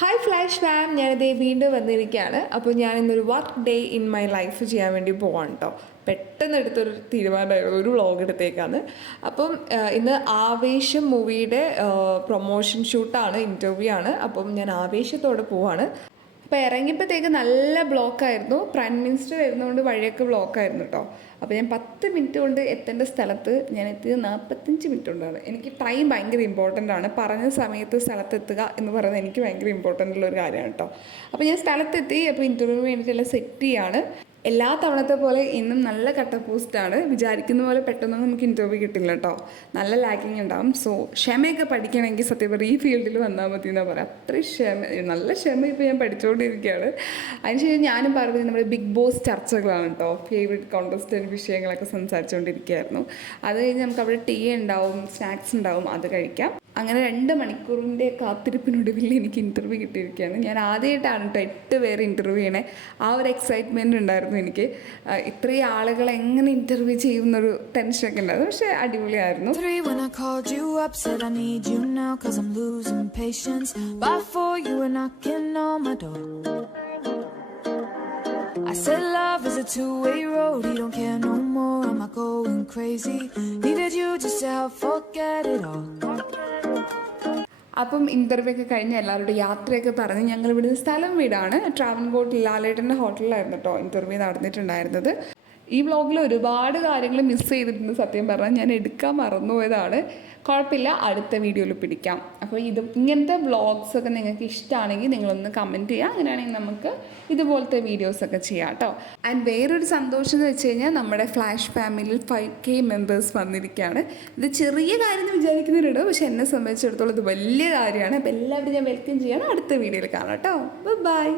Hi flash farm ഞാനിതേ വീണ്ടും വന്നിരിക്കുകയാണ്. അപ്പോൾ ഞാൻ ഇന്നൊരു work day in my life ചെയ്യാൻ വേണ്ടി പോവാണ് കേട്ടോ പെട്ടെന്ന് എടുത്തൊരു തീരുമാനമായിരുന്നു. ഒരു വ്ളോഗ് എടുത്തേക്കാണ് അപ്പം ഇന്ന് ആവേശം മൂവിയുടെ പ്രൊമോഷൻ ഷൂട്ടാണ് ഇന്റർവ്യൂ ആണ്. അപ്പം ഞാൻ ആവേശത്തോടെ പോവാണ്. അപ്പോൾ ഇറങ്ങിയപ്പോഴത്തേക്ക് നല്ല ബ്ലോക്കായിരുന്നു പ്രൈം മിനിസ്റ്റർ വരുന്നതുകൊണ്ട് വഴിയൊക്കെ ബ്ലോക്കായിരുന്നു കേട്ടോ അപ്പോൾ ഞാൻ പത്ത് മിനിറ്റ് കൊണ്ട് എത്തേണ്ട സ്ഥലത്ത് ഞാൻ എത്തിയത് നാൽപ്പത്തഞ്ച് മിനിറ്റ് കൊണ്ടാണ്. എനിക്ക് ടൈം ഭയങ്കര ഇമ്പോർട്ടന്റ് ആണ്. പറഞ്ഞ സമയത്ത് സ്ഥലത്തെത്തുക എന്ന് പറയുന്നത് എനിക്ക് ഭയങ്കര ഇമ്പോർട്ടന്റ് ഉള്ള ഒരു കാര്യമാണ് കേട്ടോ അപ്പോൾ ഞാൻ സ്ഥലത്തെത്തി അപ്പോൾ ഇന്റർവ്യൂ വേണ്ടിയിട്ടെല്ലാം സെറ്റ് ചെയ്യാണ്. എല്ലാ തവണത്തെ പോലെ ഇന്നും നല്ല കട്ട പോസ്റ്റാണ്. വിചാരിക്കുന്ന പോലെ പെട്ടെന്നൊന്നും നമുക്ക് ഇന്റർവ്യൂ കിട്ടില്ല കേട്ടോ നല്ല ലാക്കിങ് ഉണ്ടാവും. സോ ക്ഷമയൊക്കെ പഠിക്കണമെങ്കിൽ സത്യം പറയുക ഈ ഫീൽഡിൽ വന്നാൽ മതി എന്നാ പറയാം. അത്രയും ക്ഷമ നല്ല ക്ഷമ ഇപ്പോൾ ഞാൻ പഠിച്ചുകൊണ്ടിരിക്കുകയാണ് അതിനുശേഷം ഞാനും പറഞ്ഞത് നമ്മുടെ ബിഗ് ബോസ് ചർച്ചകളാണ് കേട്ടോ ഫേവറേറ്റ് കോൺടസ്റ്റന്റ് വിഷയങ്ങളൊക്കെ സംസാരിച്ചുകൊണ്ടിരിക്കുകയായിരുന്നു അത് കഴിഞ്ഞ് നമുക്ക് അവിടെ ടീ ഉണ്ടാവും സ്നാക്സ് ഉണ്ടാവും അത് കഴിക്കാം. അങ്ങനെ രണ്ട് മണിക്കൂറിന്റെ കാത്തിരിപ്പിനൊടുവിൽ എനിക്ക് ഇന്റർവ്യൂ കിട്ടിയിരിക്കുകയാണ്. ഞാൻ ആദ്യമായിട്ടാണ് കേട്ടോ എട്ട് പേർ ഇന്റർവ്യൂ ചെയ്യണേ. ആ ഒരു എക്സൈറ്റ്മെന്റ് ഉണ്ടായിരുന്നു എനിക്ക്. ഇത്രയും ആളുകളെ എങ്ങനെ ഇന്റർവ്യൂ ചെയ്യുന്നൊരു ടെൻഷനൊക്കെ ഉണ്ടായിരുന്നു. പക്ഷേ അടിപൊളിയായിരുന്നു. അപ്പം ഇന്റർവ്യൂ ഒക്കെ കഴിഞ്ഞ് എല്ലാവരോടും യാത്രയൊക്കെ പറഞ്ഞ് ഞങ്ങൾ ഇവിടുന്ന് സ്ഥലം വീടാണ്. ട്രാവൻകോട്ട് ലാലേട്ടന്റെ ഹോട്ടലിലായിരുന്നു കേട്ടോ ഇന്റർവ്യൂ നടന്നിട്ടുണ്ടായിരുന്നത്. ഈ വ്ളോഗിൽ ഒരുപാട് കാര്യങ്ങൾ മിസ് ചെയ്തിട്ടുണ്ട് സത്യം പറഞ്ഞാൽ ഞാൻ എടുക്കാൻ മറന്നുപോയതാണ്. കുഴപ്പമില്ല അടുത്ത വീഡിയോയിൽ പിടിക്കാം. അപ്പോൾ ഇത് ഇങ്ങനത്തെ വ്ളോഗ്സൊക്കെ നിങ്ങൾക്ക് ഇഷ്ടമാണെങ്കിൽ നിങ്ങളൊന്ന് കമന്റ് ചെയ്യുക. അങ്ങനെയാണെങ്കിൽ നമുക്ക് ഇതുപോലത്തെ വീഡിയോസൊക്കെ ചെയ്യാം കേട്ടോ ആൻഡ് വേറൊരു സന്തോഷം എന്ന് വെച്ച് കഴിഞ്ഞാൽ നമ്മുടെ ഫ്ലാഷ് ഫാമിലിയിൽ ഫൈവ് കെ മെമ്പേഴ്സ് വന്നിരിക്കുകയാണ് ഇത് ചെറിയ കാര്യം എന്ന് വിചാരിക്കുന്നവരുണ്ട്. പക്ഷെ എന്നെ സംബന്ധിച്ചിടത്തോളം ഇത് വലിയ കാര്യമാണ്. അപ്പോൾ എല്ലാവരും ഞാൻ വെൽക്കം ചെയ്യണം. അടുത്ത വീഡിയോയിൽ കാണാം കേട്ടോ ബൈ